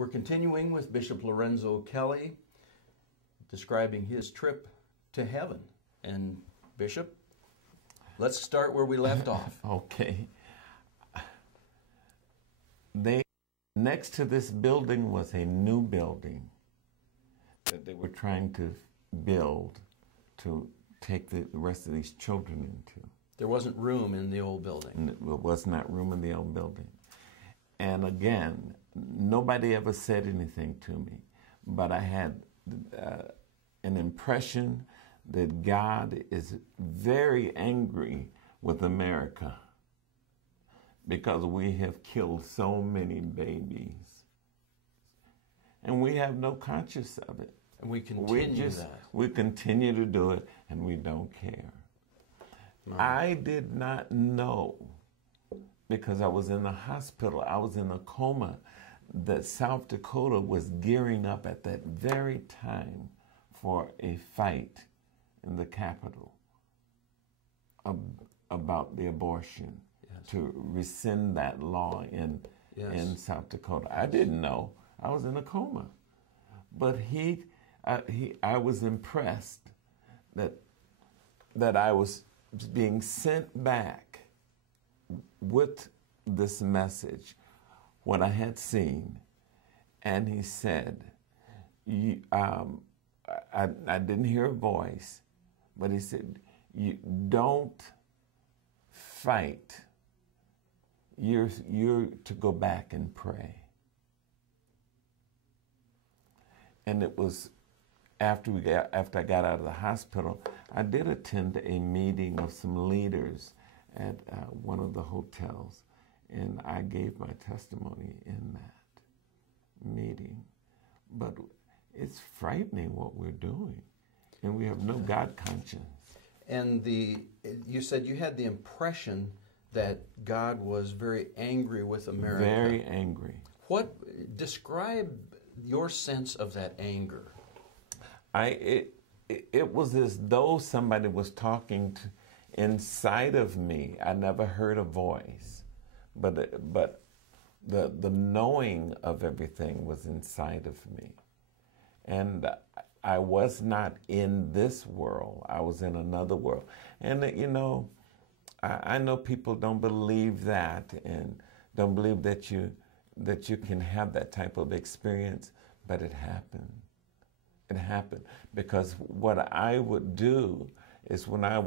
We're continuing with Bishop Lorenzo Kelly, describing his trip to heaven. And Bishop, let's start where we left off. Okay. Next to this building was a new building that they were trying to build to take the rest of these children into. There wasn't room in the old building. And there was not room in the old building. And again, nobody ever said anything to me, but I had an impression that God is very angry with America because we have killed so many babies. And we have no conscience of it. And we continue that. We continue to do it, and we don't care. No. I did not know, because I was in the hospital, I was in a coma, that South Dakota was gearing up at that very time for a fight in the Capitol about the abortion, yes, to rescind that law in South Dakota. I didn't know. I was in a coma. But I was impressed that I was being sent back with this message, what I had seen. And he said, I didn't hear a voice, but he said, you don't fight. You're to go back and pray. And it was after I got out of the hospital, I did attend a meeting of some leaders at one of the hotels, and I gave my testimony in that meeting. But it's frightening what we're doing, and we have no God conscience. And you said you had the impression that God was very angry with America. Very angry. Describe your sense of that anger. It was as though somebody was talking inside of me. I never heard a voice, but the knowing of everything was inside of me. And I was not in this world. I was in another world. And I know people don't believe that and don't believe that you can have that type of experience, but it happened. It happened because what I would do is when I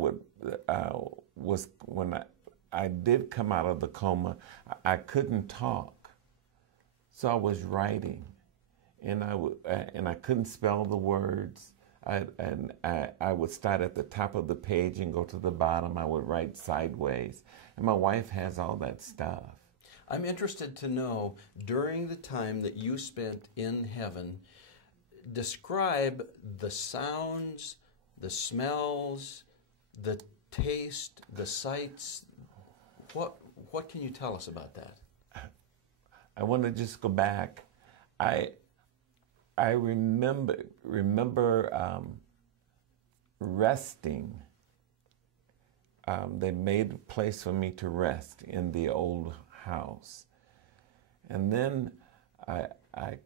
did come out of the coma, I couldn't talk, so I was writing, and I couldn't spell the words. I would start at the top of the page and go to the bottom. I would write sideways, and my wife has all that stuff. I'm interested to know, during the time that you spent in heaven, describe the sounds, the smells, the taste, the sights. What can you tell us about that? I want to just go back. I remember resting. They made a place for me to rest in the old house. And then I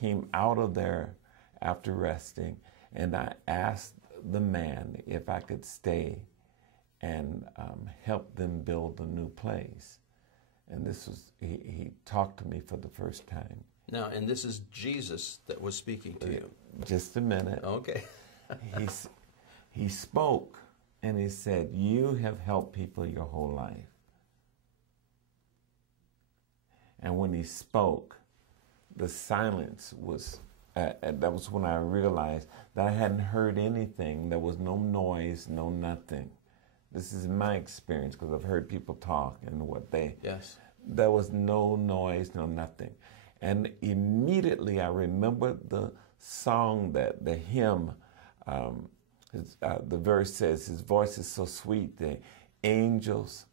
came out of there after resting, and I asked the man if I could stay and help them build a new place. And this was, he talked to me for the first time. Now, and this is Jesus that was speaking to you. Just a minute. Okay. He spoke, and he said, "You have helped people your whole life." And when he spoke, the silence was, that was when I realized that I hadn't heard anything. There was no noise, no nothing. This is my experience, because I've heard people talk and what they... Yes. There was no noise, no nothing. And immediately I remembered the song, the hymn, the verse says, "His voice is so sweet, the angels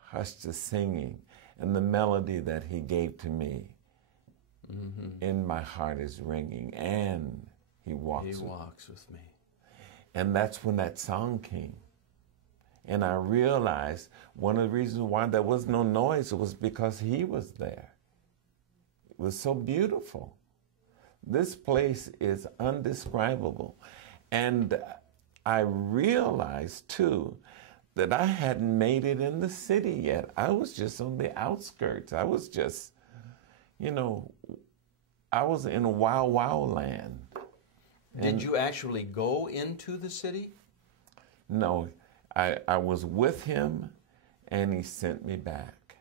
hushed the singing," and the melody that he gave to me, in my heart is ringing, and he walks with me. And that's when that song came. And I realized one of the reasons why there was no noise was because he was there. It was so beautiful. this place is undescribable. And I realized too that I hadn't made it in the city yet. I was just on the outskirts. I was just, you know, I was in wow wow land. Did you actually go into the city? No, I was with him and he sent me back.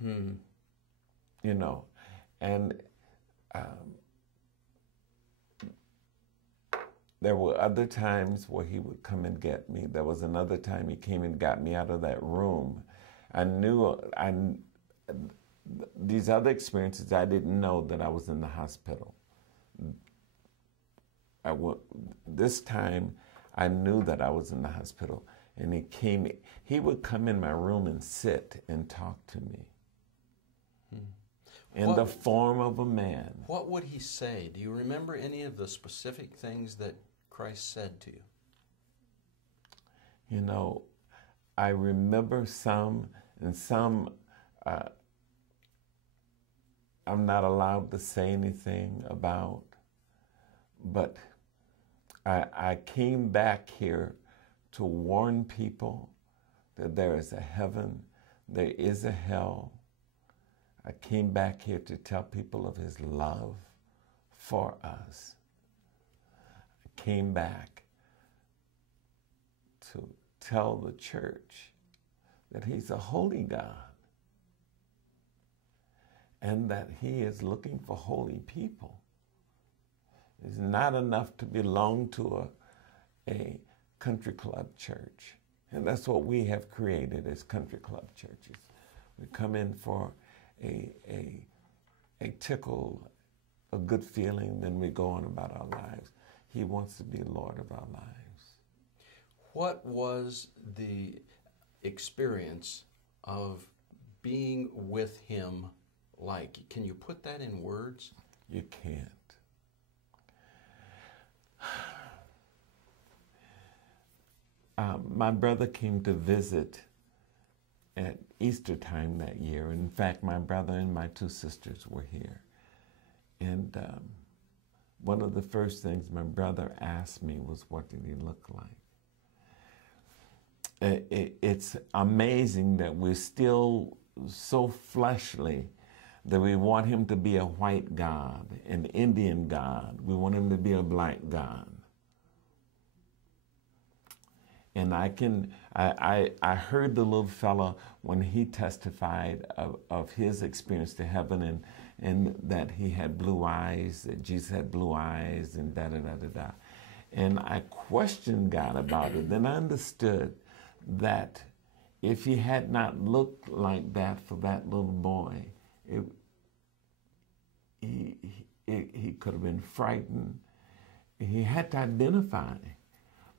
You know, and there were other times where he would come and get me. There was another time he came and got me out of that room. These other experiences, I didn't know that I was in the hospital. This time, I knew that I was in the hospital. And he would come in my room and sit and talk to me. In the form of a man. What would he say? Do you remember any of the specific things that Christ said to you? You know, I remember some, and some I'm not allowed to say anything about, but I came back here to warn people that there is a heaven, there is a hell. I came back here to tell people of his love for us. I came back to tell the church that he's a holy God and that he is looking for holy people. It's not enough to belong to a country club church. And that's what we have created as country club churches. We come in for a tickle, a good feeling, then we go on about our lives. He wants to be Lord of our lives. What was the experience of being with him like? Can you put that in words? You can't. My brother came to visit at Easter time that year. In fact, my brother and my two sisters were here. And one of the first things my brother asked me was, what did he look like? It's amazing that we're still so fleshly that we want him to be a white God, an Indian God. We want him to be a black God. And I heard the little fella when he testified of his experience to heaven and that he had blue eyes, that Jesus had blue eyes, and da-da-da-da-da. And I questioned God about it. Then I understood that if he had not looked like that for that little boy, he could have been frightened. He had to identify.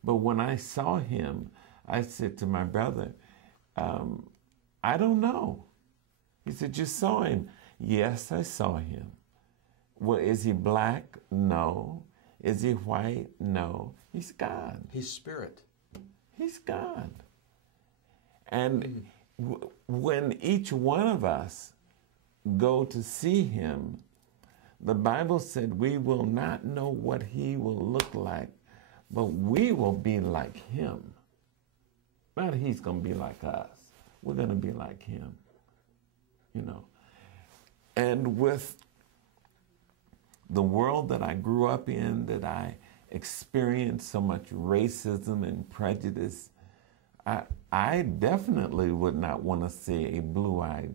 But when I saw him, I said to my brother, I don't know. He said, you saw him. Yes, I saw him. Well, is he black? No. Is he white? No. He's God. He's spirit. He's God. And when each one of us go to see him, the Bible said we will not know what he will look like, but we will be like him. Not he's going to be like us. We're going to be like him, you know. And with the world that I grew up in, that I experienced so much racism and prejudice, I definitely would not want to see a blue-eyed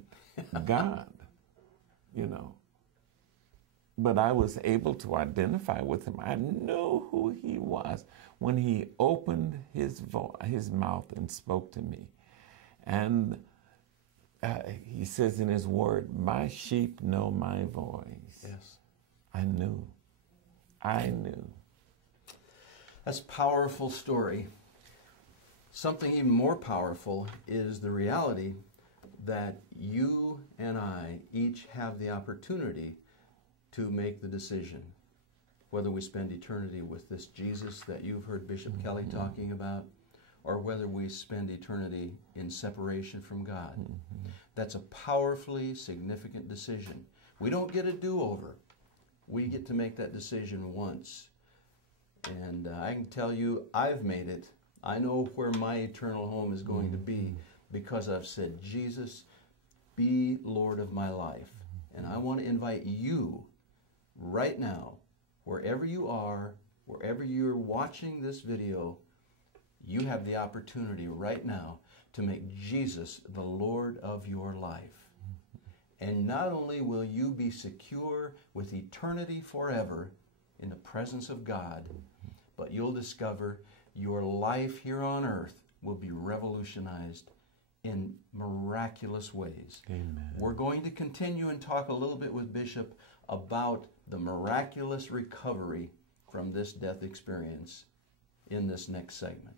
God, you know. But I was able to identify with him. I knew who he was when he opened his mouth and spoke to me. And he says in his word, my sheep know my voice. Yes. I knew. That's a powerful story. Something even more powerful is the reality that you and I each have the opportunity to make the decision whether we spend eternity with this Jesus that you've heard Bishop Kelly talking about, or whether we spend eternity in separation from God. That's a powerfully significant decision. We don't get a do-over. We get to make that decision once. And I can tell you, I've made it. I know where my eternal home is going to be because I've said, Jesus, be Lord of my life. And I want to invite you right now, wherever you are, wherever you're watching this video, you have the opportunity right now to make Jesus the Lord of your life. And not only will you be secure with eternity forever in the presence of God, but you'll discover your life here on earth will be revolutionized in miraculous ways. Amen. We're going to continue and talk a little bit with Bishop about the miraculous recovery from this death experience in this next segment.